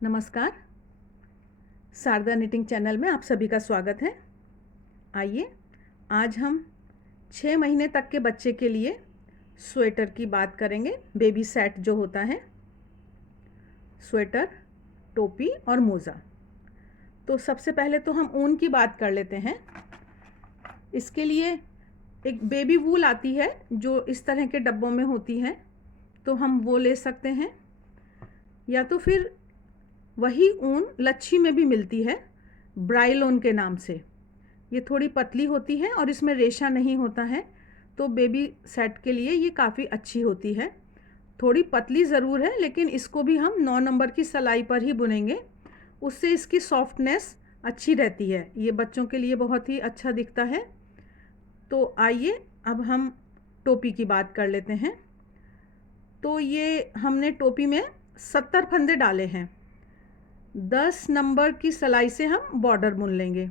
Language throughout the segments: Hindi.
नमस्कार। शारदा निटिंग चैनल में आप सभी का स्वागत है। आइए आज हम 6 महीने तक के बच्चे के लिए स्वेटर की बात करेंगे। बेबी सेट जो होता है, स्वेटर, टोपी और मोज़ा। तो सबसे पहले तो हम ऊन की बात कर लेते हैं। इसके लिए एक बेबी वूल आती है जो इस तरह के डब्बों में होती है, तो हम वो ले सकते हैं, या तो फिर वही ऊन लच्छी में भी मिलती है, ब्राइलोन के नाम से। ये थोड़ी पतली होती है और इसमें रेशा नहीं होता है, तो बेबी सेट के लिए ये काफ़ी अच्छी होती है। थोड़ी पतली ज़रूर है, लेकिन इसको भी हम 9 नंबर की सिलाई पर ही बुनेंगे, उससे इसकी सॉफ्टनेस अच्छी रहती है। ये बच्चों के लिए बहुत ही अच्छा दिखता है। तो आइए अब हम टोपी की बात कर लेते हैं। तो ये हमने टोपी में 70 फंदे डाले हैं। 10 नंबर की सिलाई से हम बॉर्डर बुन लेंगे,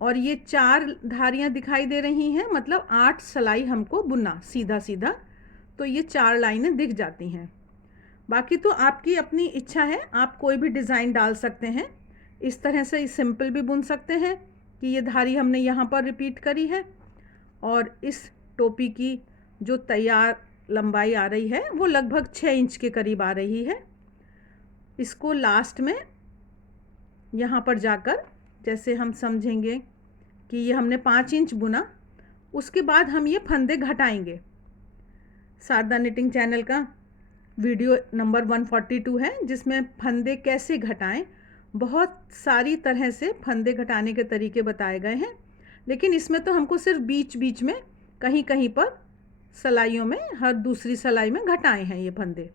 और ये 4 धारियाँ दिखाई दे रही हैं, मतलब 8 सिलाई हमको बुनना सीधा सीधा। तो ये 4 लाइनें दिख जाती हैं। बाकी तो आपकी अपनी इच्छा है, आप कोई भी डिज़ाइन डाल सकते हैं। इस तरह से सिंपल भी बुन सकते हैं कि ये धारी हमने यहाँ पर रिपीट करी है, और इस टोपी की जो तैयार लंबाई आ रही है वो लगभग 6 इंच के करीब आ रही है। इसको लास्ट में यहाँ पर जाकर जैसे हम समझेंगे कि ये हमने 5 इंच बुना, उसके बाद हम ये फंदे घटाएंगे। शारदा निटिंग चैनल का वीडियो नंबर 142 है, जिसमें फंदे कैसे घटाएं, बहुत सारी तरह से फंदे घटाने के तरीके बताए गए हैं। लेकिन इसमें तो हमको सिर्फ बीच बीच में कहीं कहीं पर सिलाइयों में, हर दूसरी सिलाई में घटाए हैं ये फंदे।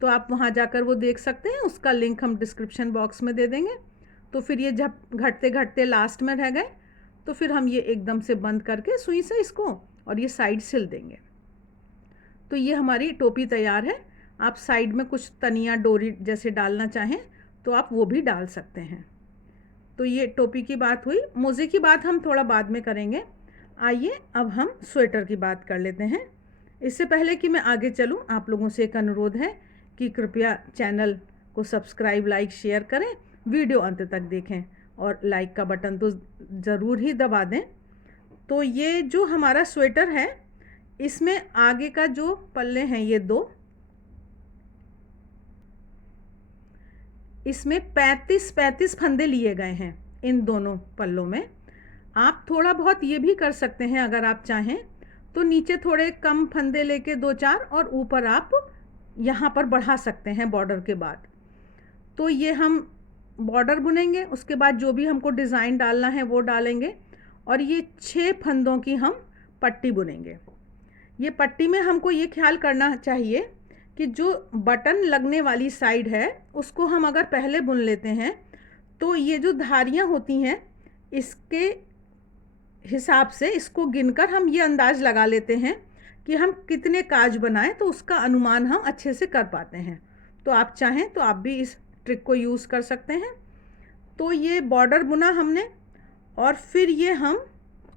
तो आप वहाँ जाकर वो देख सकते हैं, उसका लिंक हम डिस्क्रिप्शन बॉक्स में दे देंगे। तो फिर ये जब घटते घटते लास्ट में रह गए, तो फिर हम ये एकदम से बंद करके सुई से इसको और ये साइड सिल देंगे। तो ये हमारी टोपी तैयार है। आप साइड में कुछ तनिया डोरी जैसे डालना चाहें तो आप वो भी डाल सकते हैं। तो ये टोपी की बात हुई। मोज़े की बात हम थोड़ा बाद में करेंगे। आइए अब हम स्वेटर की बात कर लेते हैं। इससे पहले कि मैं आगे चलूं, आप लोगों से एक अनुरोध है कि कृपया चैनल को सब्सक्राइब, लाइक, शेयर करें, वीडियो अंत तक देखें और लाइक का बटन तो ज़रूर ही दबा दें। तो ये जो हमारा स्वेटर है, इसमें आगे का जो पल्ले हैं ये 2, इसमें 35 फंदे लिए गए हैं इन दोनों पल्लों में। आप थोड़ा बहुत ये भी कर सकते हैं, अगर आप चाहें तो नीचे थोड़े कम फंदे लेके 2-4 और ऊपर आप यहाँ पर बढ़ा सकते हैं बॉर्डर के बाद। तो ये हम बॉर्डर बुनेंगे, उसके बाद जो भी हमको डिज़ाइन डालना है वो डालेंगे, और ये 6 फंदों की हम पट्टी बुनेंगे। ये पट्टी में हमको ये ख्याल करना चाहिए कि जो बटन लगने वाली साइड है उसको हम अगर पहले बुन लेते हैं, तो ये जो धारियाँ होती हैं इसके हिसाब से इसको गिनकर हम ये अंदाज़ लगा लेते हैं कि हम कितने काज बनाएं, तो उसका अनुमान हम अच्छे से कर पाते हैं। तो आप चाहें तो आप भी इस ट्रिक को यूज़ कर सकते हैं। तो ये बॉर्डर बुना हमने, और फिर ये हम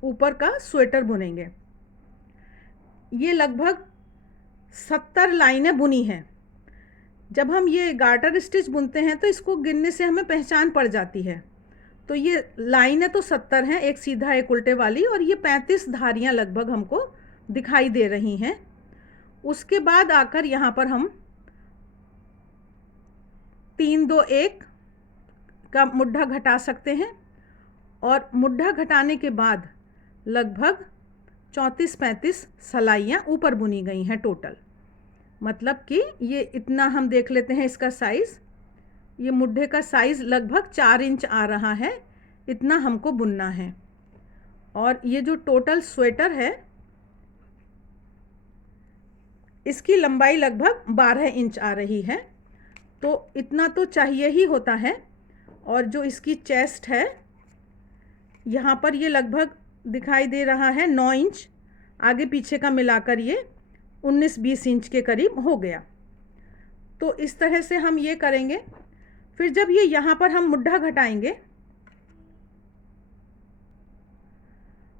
ऊपर का स्वेटर बुनेंगे। ये लगभग 70 लाइनें बुनी हैं। जब हम ये गार्टर स्टिच बुनते हैं तो इसको गिनने से हमें पहचान पड़ जाती है। तो ये लाइनें तो 70 हैं, एक सीधा एक उल्टे वाली, और ये 35 धारियाँ लगभग हमको दिखाई दे रही हैं। उसके बाद आकर यहाँ पर हम 3-2-1 का मुड्ढा घटा सकते हैं, और मुड्ढा घटाने के बाद लगभग 34-35 सिलाइयाँ ऊपर बुनी गई हैं टोटल। मतलब कि ये इतना हम देख लेते हैं इसका साइज़। ये मुड्ढे का साइज़ लगभग 4 इंच आ रहा है, इतना हमको बुनना है। और ये जो टोटल स्वेटर है इसकी लंबाई लगभग 12 इंच आ रही है, तो इतना तो चाहिए ही होता है। और जो इसकी चेस्ट है यहाँ पर ये लगभग दिखाई दे रहा है 9 इंच, आगे पीछे का मिलाकर ये 19-20 इंच के करीब हो गया। तो इस तरह से हम ये करेंगे। फिर जब ये यहाँ पर हम मुड्ढा घटाएंगे,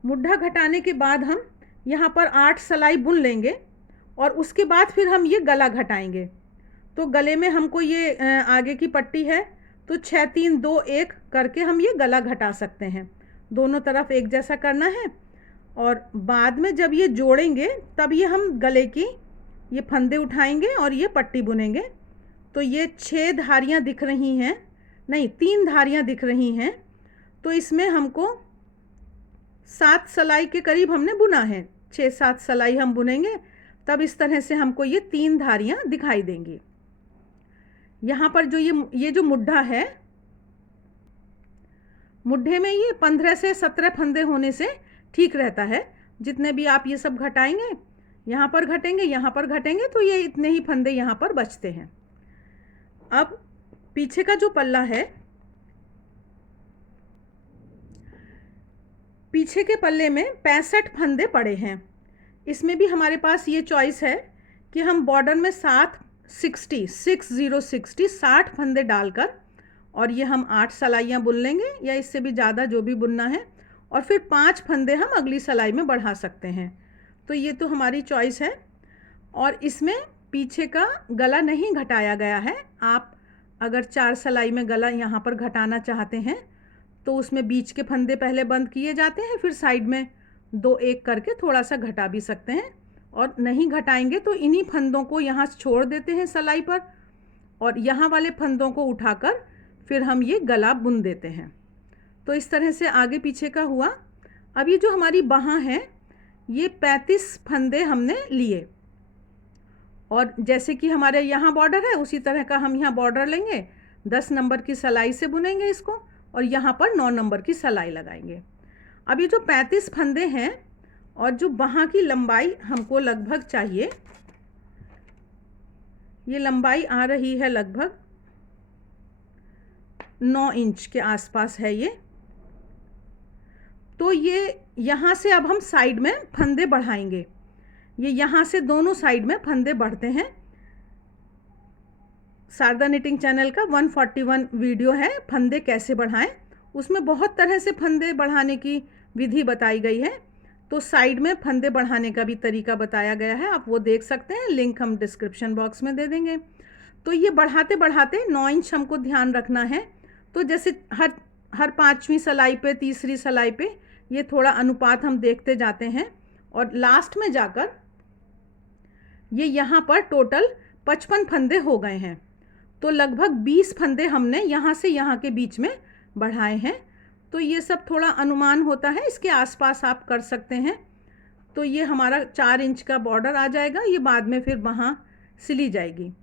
मुड्ढा घटाने के बाद हम यहाँ पर 8 सिलाई बुन लेंगे, और उसके बाद फिर हम ये गला घटाएंगे। तो गले में हमको ये आगे की पट्टी है, तो 6 3 2 1 करके हम ये गला घटा सकते हैं। दोनों तरफ एक जैसा करना है और बाद में जब ये जोड़ेंगे तब ये हम गले की ये फंदे उठाएंगे और ये पट्टी बुनेंगे। तो ये 6 धारियाँ दिख रही हैं, नहीं 3 धारियाँ दिख रही हैं, तो इसमें हमको 7 सिलाई के करीब हमने बुना है। 6 7 सिलाई हम बुनेंगे, तब इस तरह से हमको ये 3 धारियाँ दिखाई देंगी। यहाँ पर जो ये जो मुड्ढा है, मुड्ढे में ये 15 से 17 फंदे होने से ठीक रहता है। जितने भी आप ये सब घटाएंगे, यहाँ पर घटेंगे, यहाँ पर घटेंगे, तो ये इतने ही फंदे यहाँ पर बचते हैं। अब पीछे का जो पल्ला है, पीछे के पल्ले में 65 फंदे पड़े हैं। इसमें भी हमारे पास ये चॉइस है कि हम बॉर्डर में 60 फंदे डालकर और ये हम 8 सिलाइयाँ बुन लेंगे या इससे भी ज़्यादा जो भी बुनना है, और फिर 5 फंदे हम अगली सिलाई में बढ़ा सकते हैं। तो ये तो हमारी चॉइस है। और इसमें पीछे का गला नहीं घटाया गया है। आप अगर 4 सिलाई में गला यहाँ पर घटाना चाहते हैं तो उसमें बीच के फंदे पहले बंद किए जाते हैं, फिर साइड में 2 1 करके थोड़ा सा घटा भी सकते हैं। और नहीं घटाएंगे तो इन्हीं फंदों को यहाँ छोड़ देते हैं सिलाई पर, और यहाँ वाले फंदों को उठाकर फिर हम ये गला बुन देते हैं। तो इस तरह से आगे पीछे का हुआ। अब ये जो हमारी बाहाँ है, ये 35 फंदे हमने लिए, और जैसे कि हमारे यहाँ बॉर्डर है उसी तरह का हम यहाँ बॉर्डर लेंगे। 10 नंबर की सिलाई से बुनेंगे इसको, और यहाँ पर 9 नंबर की सिलाई लगाएंगे। अब ये जो 35 फंदे हैं और जो बाहाँ की लंबाई हमको लगभग चाहिए, ये लंबाई आ रही है लगभग 9 इंच के आसपास है ये। तो ये यहाँ से अब हम साइड में फंदे बढ़ाएंगे। ये यहाँ से दोनों साइड में फंदे बढ़ते हैं। शारदा निटिंग चैनल का 141 वीडियो है, फंदे कैसे बढ़ाएं। उसमें बहुत तरह से फंदे बढ़ाने की विधि बताई गई है। तो साइड में फंदे बढ़ाने का भी तरीका बताया गया है, आप वो देख सकते हैं, लिंक हम डिस्क्रिप्शन बॉक्स में दे देंगे। तो ये बढ़ाते बढ़ाते 9 इंच हमको ध्यान रखना है। तो जैसे हर 5वीं सिलाई पे, तीसरी सिलाई पे ये थोड़ा अनुपात हम देखते जाते हैं, और लास्ट में जाकर ये यहाँ पर टोटल 55 फंदे हो गए हैं। तो लगभग 20 फंदे हमने यहाँ से यहाँ के बीच में बढ़ाए हैं। तो ये सब थोड़ा अनुमान होता है, इसके आसपास आप कर सकते हैं। तो ये हमारा 4 इंच का बॉर्डर आ जाएगा। ये बाद में फिर वहाँ सिली जाएगी।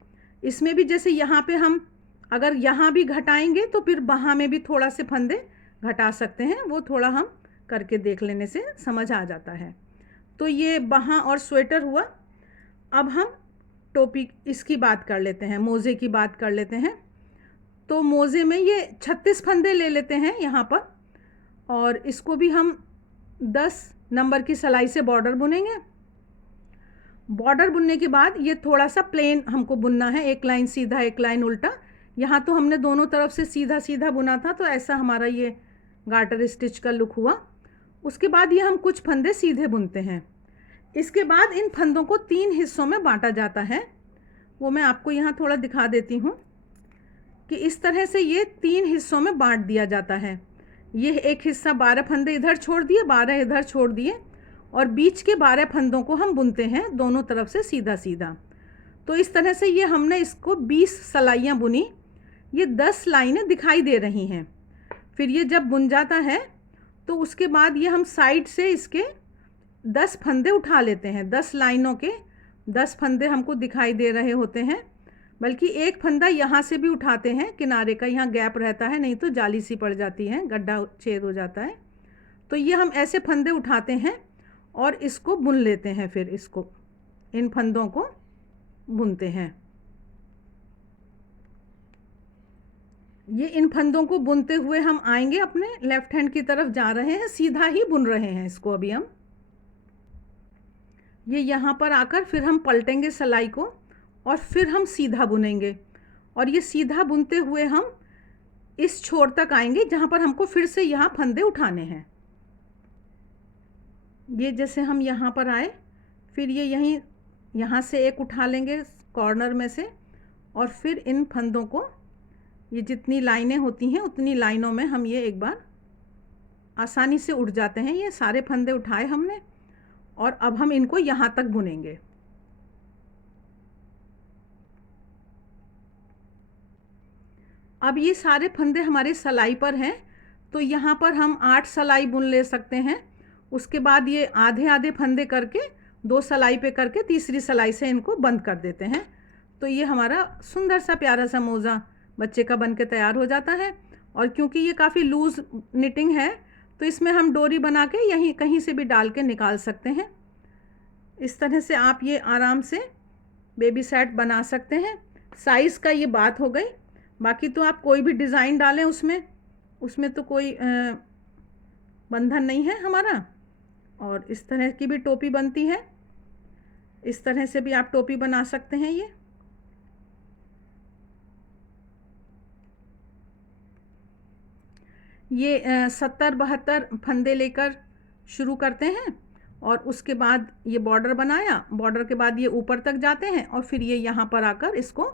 इसमें भी जैसे यहाँ पे हम अगर यहाँ भी घटाएंगे तो फिर वहाँ में भी थोड़ा से फंदे घटा सकते हैं, वो थोड़ा हम करके देख लेने से समझ आ जाता है। तो ये बाहाँ और स्वेटर हुआ। अब हम टोपी इसकी बात कर लेते हैं, मोज़े की बात कर लेते हैं। तो मोज़े में ये 36 फंदे ले लेते हैं यहाँ पर, और इसको भी हम 10 नंबर की सिलाई से बॉर्डर बुनेंगे। बॉर्डर बुनने के बाद ये थोड़ा सा प्लेन हमको बुनना है, एक लाइन सीधा एक लाइन उल्टा। यहाँ तो हमने दोनों तरफ से सीधा सीधा बुना था, तो ऐसा हमारा ये गार्टर स्टिच का लुक हुआ। उसके बाद ये हम कुछ फंदे सीधे बुनते हैं। इसके बाद इन फंदों को 3 हिस्सों में बांटा जाता है। वो मैं आपको यहाँ थोड़ा दिखा देती हूँ कि इस तरह से ये 3 हिस्सों में बांट दिया जाता है। ये एक हिस्सा 12 फंदे इधर छोड़ दिए, 12 इधर छोड़ दिए, और बीच के 12 फंदों को हम बुनते हैं दोनों तरफ से सीधा सीधा। तो इस तरह से ये हमने इसको 20 सिलाइयाँ बुनी। ये 10 लाइनें दिखाई दे रही हैं। फिर ये जब बुन जाता है तो उसके बाद ये हम साइड से इसके 10 फंदे उठा लेते हैं। 10 लाइनों के 10 फंदे हमको दिखाई दे रहे होते हैं, बल्कि एक फंदा यहाँ से भी उठाते हैं, किनारे का यहाँ गैप रहता है, नहीं तो जाली सी पड़ जाती है, गड्ढा छेद हो जाता है। तो ये हम ऐसे फंदे उठाते हैं और इसको बुन लेते हैं। फिर इसको इन फंदों को बुनते हैं। ये इन फंदों को बुनते हुए हम आएंगे, अपने लेफ्ट हैंड की तरफ जा रहे हैं, सीधा ही बुन रहे हैं इसको अभी हम। ये यहाँ पर आकर फिर हम पलटेंगे सिलाई को और फिर हम सीधा बुनेंगे, और ये सीधा बुनते हुए हम इस छोर तक आएंगे जहाँ पर हमको फिर से यहाँ फंदे उठाने हैं। ये जैसे हम यहाँ पर आए, फिर ये यहाँ से एक उठा लेंगे कॉर्नर में से, और फिर इन फंदों को, ये जितनी लाइनें होती हैं उतनी लाइनों में हम ये एक बार आसानी से उठ जाते हैं। ये सारे फंदे उठाए हमने और अब हम इनको यहाँ तक बुनेंगे। अब ये सारे फंदे हमारे सलाई पर हैं, तो यहाँ पर हम 8 सलाई बुन ले सकते हैं। उसके बाद ये आधे आधे फंदे करके 2 सलाई पे करके तीसरी सलाई से इनको बंद कर देते हैं। तो ये हमारा सुंदर सा प्यारा सा मोज़ा बच्चे का बन के तैयार हो जाता है। और क्योंकि ये काफ़ी लूज़ निटिंग है तो इसमें हम डोरी बना के यहीं कहीं से भी डाल के निकाल सकते हैं। इस तरह से आप ये आराम से बेबी सेट बना सकते हैं। साइज़ का ये बात हो गई, बाकी तो आप कोई भी डिज़ाइन डालें उसमें तो कोई बंधन नहीं है हमारा। और इस तरह की भी टोपी बनती है, इस तरह से भी आप टोपी बना सकते हैं। ये 70-72 फंदे लेकर शुरू करते हैं और उसके बाद ये बॉर्डर बनाया, बॉर्डर के बाद ये ऊपर तक जाते हैं और फिर ये यहाँ पर आकर इसको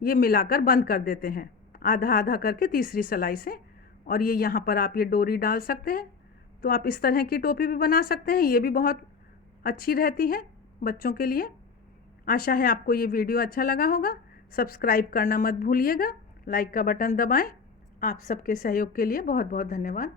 ये मिलाकर बंद कर देते हैं आधा आधा करके तीसरी सिलाई से। और ये यहाँ पर आप ये डोरी डाल सकते हैं। तो आप इस तरह की टोपी भी बना सकते हैं, ये भी बहुत अच्छी रहती है बच्चों के लिए। आशा है आपको ये वीडियो अच्छा लगा होगा। सब्सक्राइब करना मत भूलिएगा, लाइक का बटन दबाएं। आप सबके सहयोग के लिए बहुत बहुत धन्यवाद।